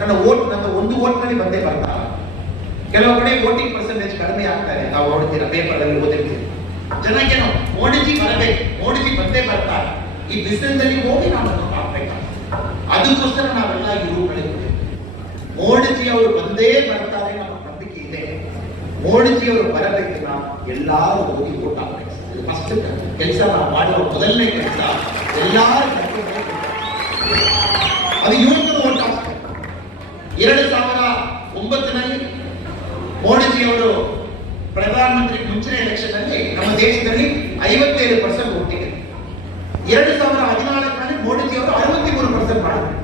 ನನ್ನ ಒಂದು ಓಟ್ನಲ್ಲಿ ಬಂದೇ ಬರ್ತಾ. ಕೆಲವು ಕಡೆ ವೋಟಿಂಗ್ ಪರ್ಸೆಂಟೇಜ್ ಕಡಿಮೆ ಆಗ್ತಾರೆ, ನಾವು ನೋಡ್ತೀರಾ, ಪೇಪರ್ ಅಲ್ಲಿ ಓದಿರ್ತೀವಿ. ಜನಕ್ಕೇನು ಮೋದಿಜಿ ಬರಬೇಕು, ಮೋದಿಜಿ ಬಂದೇ ಬರ್ತಾರೆ, ಈ ಬಿಸಿನೆಸ್ ಅಲ್ಲಿ ಹೋಗಿ ನಾವು ಹಾಕ್ಬೇಕು. ಅದಕ್ಕೋಸ್ಕರ ನಾವೆಲ್ಲ ಈ ರೂಪಗಳಿದ್ದೇವೆ. ಮೋದಿಜಿ ಅವರು ಬಂದೇ ಬರ್ತಾರೆ, ನಮ್ಮ ನಂಬಿಕೆ ಇದೆ. ಮೋದಿಜಿ ಅವರು ಬರಬೇಕಿಲ್ಲ, ಎಲ್ಲರೂ ಹೋಗಿ ಓಟ್ ಹಾಕ್ಬೇಕು. ಫಸ್ಟ್ ಕೆಲಸ ನಾವು ಮಾಡುವ ಮೊದಲನೇ ಕೆಲಸ, ಎಲ್ಲರೂ ಅದು ಯುವಕರು ಓಟ್ ಹಾಕ್ಬೇಕು. 2009ರಲ್ಲಿ ಮೋದಿಜಿ ಅವರು ಪ್ರಧಾನಮಂತ್ರಿ ಮುಂಚಿನ ಎಲೆಕ್ಷನ್ ಅಲ್ಲಿ ನಮ್ಮ ದೇಶದಲ್ಲಿ 57% ಓಟಿದೆ. 2014ರಲ್ಲಿ ಮೋದಿಜಿ ಅವರು 63% ಮಾಡಿದ್ರು.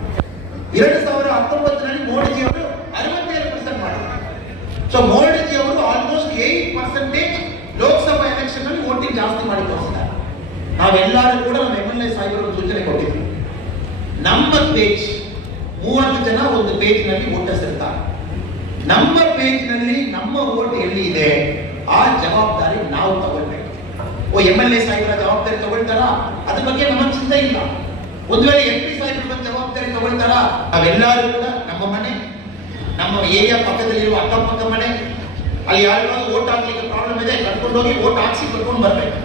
2019ರಲ್ಲಿ ಮೋದಿಜಿ ಅವರು 67% ಮಾಡಿದ್ರು. ಸೊ ಮೋದಿಜಿ ಅವರು ಆಲ್ಮೋಸ್ಟ್ 8% ಲೋಕಸಭಾ ಎಲೆಕ್ಷನ್ ಅಲ್ಲಿ ವೋಟಿಂಗ್ ಜಾಸ್ತಿ ಮಾಡಿ ತೋರಿಸ್ತಾರೆ. ನಾವೆಲ್ಲರೂ ಕೂಡ ನಮ್ಮ MLA ಸಾಹೇಬರು ಸೂಚನೆ ಕೊಟ್ಟಿದ್ವಿ. ನಮ್ಮ ಪೇಜ್ 30 ಜನ ಒಂದು ಪೇಜ್ ನಲ್ಲಿ ವೋಟ್ ಹೆಸರಿರ್ತಾರೆ. ನಮ್ಮ ಪೇಜ್ ನಲ್ಲಿ ನಮ್ಮ ವೋಟ್ ಎಲ್ಲಿ ಇದೆ ಆ ಜವಾಬ್ದಾರಿ ನಾವು ತಗೊಳ್ಬೇಕು. MLA ಸಾಹೇಬರ ಜವಾಬ್ದಾರಿ ತಗೊಳ್ತಾರ, ಅದ್ರ ಬಗ್ಗೆ ನಮಗೆ ಚಿಂತೆ ಇಲ್ಲ. ಒಂದು ವೇಳೆ MP ಸಾಹೇಬರ ಬಗ್ಗೆ ಜವಾಬ್ದಾರಿ ತಗೊಳ್ತಾರ, ನಾವೆಲ್ಲರೂ ಕೂಡ ನಮ್ಮ ಮನೆ, ನಮ್ಮ ಏರಿಯಾ ಪಕ್ಕದಲ್ಲಿರುವ ಅಕ್ಕಪಕ್ಕ ಮನೆ, ಅಲ್ಲಿ ಯಾರಿಗಾದ್ರೂ ವೋಟ್ ಹಾಕ್ಲಿಕ್ಕೆ ಪ್ರಾಬ್ಲಮ್ ಇದೆ, ಕರ್ಕೊಂಡು ಹೋಗಿ ವೋಟ್ ಹಾಕ್ಸಿ ಕರ್ಕೊಂಡು ಬರ್ಬೇಕು.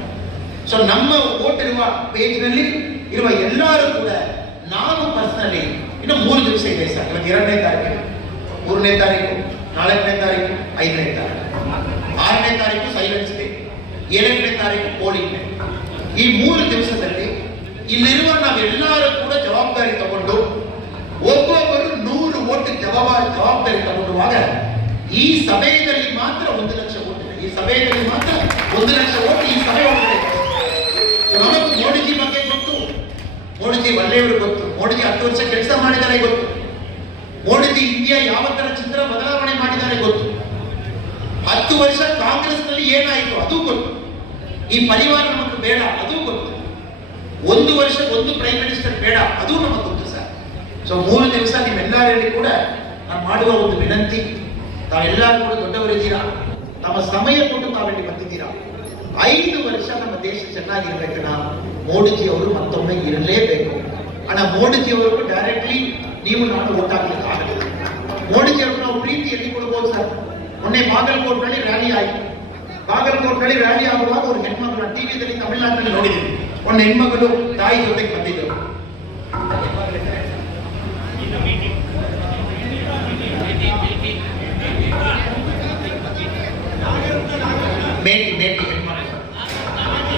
ಸೊ ನಮ್ಮ ವೋಟ್ ಇರುವ ಪೇಜ್ ನಲ್ಲಿ ಇರುವ ಎಲ್ಲರೂ ಕೂಡ ನಾವು ಪರ್ಸನಲಿ ಇನ್ನು 3 ದಿವಸ ಇದೆ ಸರ್. ಇವತ್ತು 2ನೇ ತಾರೀಕು, 3ನೇ ತಾರೀಕು, 4ನೇ ತಾರೀಕು, 5ನೇ ತಾರೀಕು, 6ನೇ ತಾರೀಕು ಸೈಲೆನ್ಸ್ ಡೇ, 7ನೇ ತಾರೀಕು ಪೋಲಿಂಗ್ ಡೇ. ಈ 3 ದಿವಸದಲ್ಲಿ ಇಲ್ಲಿರುವ ನಾವೆಲ್ಲರೂ ಕೂಡ ಜವಾಬ್ದಾರಿ ತಗೊಂಡು ಒಬ್ಬೊಬ್ಬರು 100 ವೋಟ್ ಜವಾಬ್ದಾರಿ ತಗೊಂಡುವಾಗ ಈ ಸಮಯದಲ್ಲಿ ಮಾತ್ರ 1 ಲಕ್ಷ ವೋಟ್ ಇದೆ. ಈ ಸಮಯದಲ್ಲಿ ಮಾತ್ರ 1 ಲಕ್ಷ ವೋಟ್ ಈ ಸಭೆ ಒಳಗಡೆ. ನಮಗೆ ಮೋದಿಜಿ ಬಗ್ಗೆ ಗೊತ್ತು, ಮೋದಿಜಿ ಒಳ್ಳೆಯವರು ಗೊತ್ತು, ಮೋದಿಜಿ 10 ವರ್ಷ ಕೆಲಸ ಮಾಡಿದ್ದಾರೆ ಗೊತ್ತು, ಮೋದಿಜಿ ಇಂಡಿಯಾ ಯಾವ ತರ ಚಿತ್ರ ಬದಲಾವಣೆ ಮಾಡಿದ್ದಾರೆ ಗೊತ್ತು, 10 ವರ್ಷ ಕಾಂಗ್ರೆಸ್ ನಲ್ಲಿ ಏನಾಯಿತು ಅದು ಗೊತ್ತು, ಈ ಪರಿವಾರ ನಮಗೆ ಬೇಡ ಅದು ಗೊತ್ತು, 1 ವರ್ಷ 1 ಪ್ರೈಮ್ ಮಿನಿಸ್ಟರ್ ಬೇಡ ಅದು ನಮಗೆ ಗೊತ್ತು ಸರ್. ಸೊ 3 ದಿವಸ ನಿಮ್ಮೆಲ್ಲರಲ್ಲಿ ಕೂಡ ನಾನು ಮಾಡುವ ಒಂದು ವಿನಂತಿ, ತಾವೆಲ್ಲರೂ ಕೂಡ ದೊಡ್ಡವರಿದ್ದೀರಾ, ನಮ್ಮ ಸಮಯ ಕೊಟ್ಟು ತಾವೆಲ್ಲಿ ಬಂದಿದ್ದೀರಾ. 5 ವರ್ಷ ನಮ್ಮ ದೇಶ ಚೆನ್ನಾಗಿರ್ಬೇಕಣ್ಣ, ಮೋದಿಜಿ ಅವರು ಮತ್ತೊಮ್ಮೆ ಇರಲೇಬೇಕು ಅಣ್ಣ. ಮೋದಿಜಿ ಅವರು ಡೈರೆಕ್ಟ್ಲಿ ನೀವು ನಾನು ವೋಟ್ ಹಾಕ್ಲಿಕ್ಕೆ ಆಗಲಿಲ್ಲ. ಮೋದಿಜಿ ಅವರು ನಾವು ಪ್ರೀತಿಯಲ್ಲಿ ಕೊಡ್ಬೋದು ಸರ್. ಮೊನ್ನೆ ಬಾಗಲಕೋಟ್ನಲ್ಲಿ ರ್ಯಾಲಿ ಆಯಿತು. ಬಾಗಲಕೋಟ್ನಲ್ಲಿ ರ್ಯಾಲಿ ಆಗುವಾಗ ಅವ್ರ ಹೆಣ್ಮಗಳು ಟಿವಿಯಲ್ಲಿ ತಮಿಳುನಾಡಿನಲ್ಲಿ ನೋಡಿದ್ದೀವಿ. ಒಂದು ಹೆಣ್ಮಗಳು ತಾಯಿ ಜೊತೆಗೆ ಬಂದಿದ್ದರು. ಮೇಟಿ ಹೆಣ್ಮಗಳು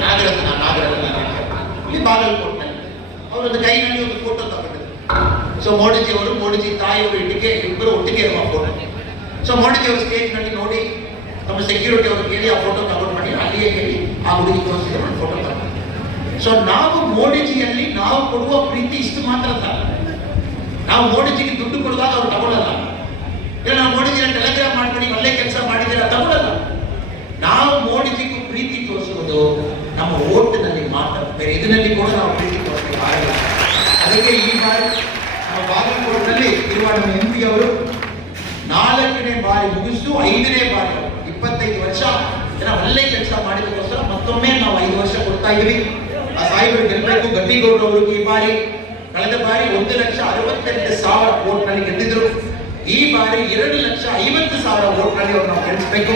ನಾಗರತ್ನ ಇಲ್ಲಿ ಬಾಗಲಕೋಟ್ನಲ್ಲಿ ಅವರೊಂದು ಕೈನಲ್ಲಿ ಒಂದು ಫೋಟೋ ತಗೊಂಡಿದ್ರು. ಸೊ ಮೋದಿಜಿ ಅವರು, ಮೋದಿಜಿ ತಾಯಿಯವರು ಇಬ್ಬರು ಒಟ್ಟಿಗೆ ಇರುವ ಫೋಟೋ. ಸೊ ಮೋದಿಜಿ ಅವರು ಸ್ಟೇಜ್ ನಲ್ಲಿ ನೋಡಿ ನಮ್ಮ ಸೆಕ್ಯೂರಿಟಿ ಅವರು ಕೇಳಿ ಆ ಫೋಟೋ ತಗೊಂಡು ಮಾಡಿ ಅಲ್ಲಿಯೇ ಹೇಳಿ ಆ ಹುಡುಗಿ ತೋರಿಸಿದ್ರೆ ಒಂದು ಫೋಟೋ ತಗೊಂಡು. ಸೊ ನಾವು ಮೋದಿಜಿಯಲ್ಲಿ ನಾವು ಕೊಡುವ ಪ್ರೀತಿ ಇಷ್ಟು ಮಾತ್ರ ಸಾಲ. ನಾವು ಮೋದಿಜಿಗೆ ದುಡ್ಡು ಕೊಡುವಾಗ ಅವ್ರು ತಗೊಳ್ಳಲ್ಲ. ಇಲ್ಲ ನಾವು ಮೋದಿಜಿನ ಟೆಲಿಗ್ರಾಮ್ ಮಾಡ್ಕೊಂಡು ಒಳ್ಳೆ ಕೆಲಸ ಮಾಡಿದ್ದೀರಾ ತಗೊಳ್ಳಲ್ಲ. ನಾವು ಮೋದಿಜಿಗೂ ಪ್ರೀತಿ ತೋರಿಸುವುದು ನಮ್ಮ ಓಟಿನಲ್ಲಿ ಮಾತ್ರ, ಬೇರೆ ಇದರಲ್ಲಿ ಕೂಡ ನಾವು ಪ್ರೀತಿ ತೋರಿಸಬೇಕಾಗಿಲ್ಲ. ಅದಕ್ಕೆ ಈ ಬಾರಿ ನಮ್ಮ ಬಾಗಲಕೋಟೆಯಲ್ಲಿ ಇರುವ ನಮ್ಮ MP ಅವರು 4ನೇ ಬಾರಿ ಮುಗಿಸು 5ನೇ ಬಾರಿ 25 ವರ್ಷ ಒಳ್ಳೆ ಕೆಲಸ ಮಾಡಿದಕ್ಕೋಸ್ಕರ ಮತ್ತೊಮ್ಮೆ ನಾವು 5 ವರ್ಷ ಕೊಡ್ತಾ ಇದ್ದೀವಿ. ಆ ಸಾಹೇಬರು ಗೆಲ್ಲಬೇಕು. ಗದ್ದಿಗೌಡರು ಅವರು ಈ ಬಾರಿ ಕಳೆದ ಬಾರಿ 1,68,000 ವೋಟ್ನಲ್ಲಿ ಗೆದ್ದಿದ್ರು. ಈ ಬಾರಿ 2,50,000 ವೋಟ್ನಲ್ಲಿ ಅವರು ನಾವು ಗೆಲ್ಲಿಸಬೇಕು.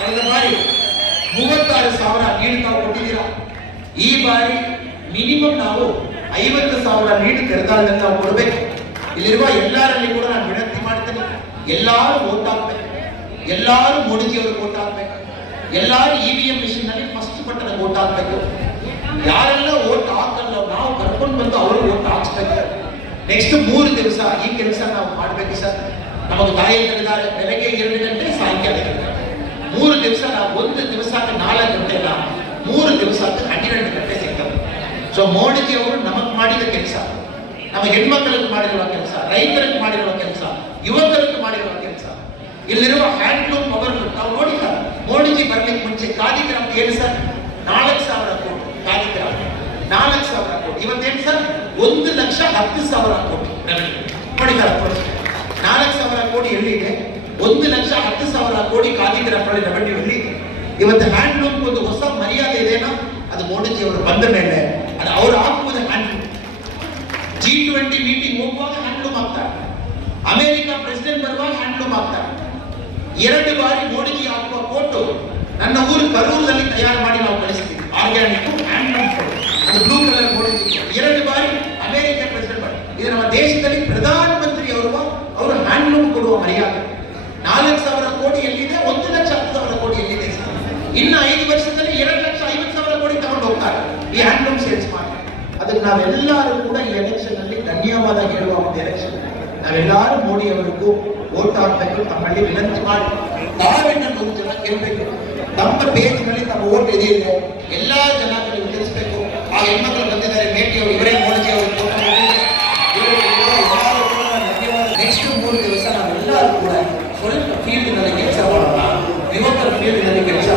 ಕಳೆದ ಬಾರಿ 36,000 ಲೀಡ್ ತಾವು ಕೊಟ್ಟಿದ್ದೀರಾ. ಈ ಬಾರಿ ಮಿನಿಮಮ್ ನಾವು 50,000 ಲೀಡ್ ತೆರೆದಾಳದಲ್ಲಿ ನಾವು ಕೊಡಬೇಕು. ಇಲ್ಲಿರುವ ಎಲ್ಲರಲ್ಲಿ ಕೂಡ ನಾನು ವಿನಂತಿ ಮಾಡ್ತೇನೆ, ಎಲ್ಲರೂ ವೋಟ್ ಹಾಕ್ಬೇಕು, ಎಲ್ಲರೂ ಮೋದಿಜಿ ಅವರು ವೋಟ್ ಹಾಕ್ಬೇಕು, ಎಲ್ಲರೂ EVM ಮಿಷಿನ್ ನಲ್ಲಿ ಫಸ್ಟ್ ಬಟನ್ ವೋಟ್ ಹಾಕ್ಬೇಕು. ಯಾರೆಲ್ಲ ವೋಟ್ ಹಾಕಲ್ಲ ನಾವು ಕರ್ಕೊಂಡು ಬಂದು ಅವರು ವೋಟ್ ಹಾಕ್ಸ್ಬೇಕು. ನೆಕ್ಸ್ಟ್ 3 ದಿವಸ ಈ ಕೆಲಸ ನಾವು ಮಾಡಬೇಕು ಸರ್. ನಮಗೆ ಗಾಯಕರಿದ್ದಾರೆ, ಬೆಳಗ್ಗೆ 2 ಗಂಟೆ, ಸಾಯಂಕಾಲ 2 ಗಂಟೆ, 3 ದಿವಸ ನಾವು 1 ದಿವಸಕ್ಕೆ 4 ಗಂಟೆ ಇಲ್ಲ, 3 ದಿವಸಕ್ಕೆ 12 ಗಂಟೆ ಸಿಗ್ತದೆ. ಸೊ ಮೋದಿಜಿ ಅವರು ನಮಗೆ ಮಾಡಿದ ಕೆಲಸ, ನಮ್ಮ ಹೆಣ್ಮಕ್ಕಳಿಗೆ ಮಾಡಿರುವ ಕೆಲಸ, ರೈತರಿಗೆ ಮಾಡಿರುವ ಕೆಲಸ, ಯುವಕರಿಗೆ ಮಾಡಿರುವ ಕೆಲಸ, ಇಲ್ಲಿರುವ ಹ್ಯಾಂಡ್ಲೂಮ್ ಪವರ್ ನಾವು ನೋಡಿಲ್ಲ. ಮೋದಿಜಿ ಬರ್ಲಿಕ್ಕೆ ಮುಂಚೆ ಖಾದಿ ಕ್ರಾಫ್ಟ್ ಏನು ಸರ್ 4,000 ಕೋಟಿ ಖಾದಿ ಕ್ರಾಫ್ಟ್ 4,000 ಕೋಟಿ. ಇವತ್ತೇನು ಸರ್ 1,10,000 ಕೋಟಿ ನೋಡಿಲ್ಲ. 4,000 ಕೋಟಿ ಎಲ್ಲಿದೆ? 1,10,000 ಕೋಟಿ ಖಾದಿ ಕ್ರಾಫ್ಟ್ ರೆವೆನ್ಯೂ ಎಲ್ಲಿ? ಇವತ್ತು ಹ್ಯಾಂಡ್ಲೂಮ್ ಒಂದು ಹೊಸ ಮರ್ಯಾದೆ ಇದೆನಾ? ಅದು ಮೋದಿಜಿ ಅವರು ಬಂದ ಮೇಲೆ ಅದು ಅವರು ಹಾಕುವುದು ಹ್ಯಾಂಡ್ಲೂಮ್. G20 ಮೀಟಿಂಗ್ ಹೋಗುವಾಗ ಹ್ಯಾಂಡ್ಲೂಮ್ ಆಗ್ತಾರೆ. ಅಮೆರಿಕ ಪ್ರೆಸಿಡೆಂಟ್ ಬರುವಾಗ ಹ್ಯಾಂಡ್ಲೂಮ್ ಆಗ್ತಾರೆ. 2 ಬಾರಿ ಮೋಡಿಜಿ ಹಾಕುವ ಫೋಟೋ ನನ್ನ ಊರು ಕರೂರಲ್ಲಿ ತಯಾರು ಮಾಡಿ ನಾವು ಕಳಿಸ್ತೀವಿ. ಆರ್ಗ್ಯಾನಿಕ್ ಹ್ಯಾಂಡ್ಲೂಮ್ ಫೋಟೋ, ಅದು ಬ್ಲೂ ಕಲರ್ ಮೋಡಿಜಿ 2 ಬಾರಿ ಅಮೆರಿಕ ಪ್ರೆಸಿಡೆಂಟ್ ಮಾಡಿ. ಇದು ನಮ್ಮ ದೇಶದಲ್ಲಿ ಪ್ರಧಾನಮಂತ್ರಿ ಅವರು ಹ್ಯಾಂಡ್ಲೂಮ್ ಕೊಡುವ ಮರ್ಯಾದೆ. 4,000 ಕೋಟಿ ಎಲ್ಲಿದೆ, 1,10,000 ಕೋಟಿ ಎಲ್ಲಿದೆ. ಇನ್ನು 5 ವರ್ಷದಲ್ಲಿ 2,50,000 ಕೋಟಿ ತಗೊಂಡು ಹೋಗ್ತಾರೆ ಈ ಹ್ಯಾಂಡ್ಲೂಮ್ ಸೇಲ್ಸ್ ಮಾಡಿ. ಅದಕ್ಕೆ ನಾವೆಲ್ಲರೂ ಕೂಡ ಈ ಎಲೆಕ್ಷನ್ ಅಲ್ಲಿ ಧನ್ಯವಾದ ಹೇಳುವ ಒಂದು ಎಲೆಕ್ಷನ್. ನಾವೆಲ್ಲರೂ ಮೋದಿ ಅವರಿಗೂ ವೋಟ್ ಹಾಕಬೇಕು. ತಮ್ಮಲ್ಲಿ ವಿನಂತಿ ಮಾಡಿ ನಾವೇನು 100 ಜನ ಕೇಳಬೇಕು. ನಮ್ಮ ಪೇಜ್ನಲ್ಲಿ ತಮ್ಮ ವೋಟ್ ಇದೆ ಎಲ್ಲಾ ಜನ ತಿಳಿಸಬೇಕು. ಆ ಹೆಣ್ಮಕ್ಳು ಬಂದಿದ್ದಾರೆ, ಭೇಟಿ ಅವರು ಇವರೇ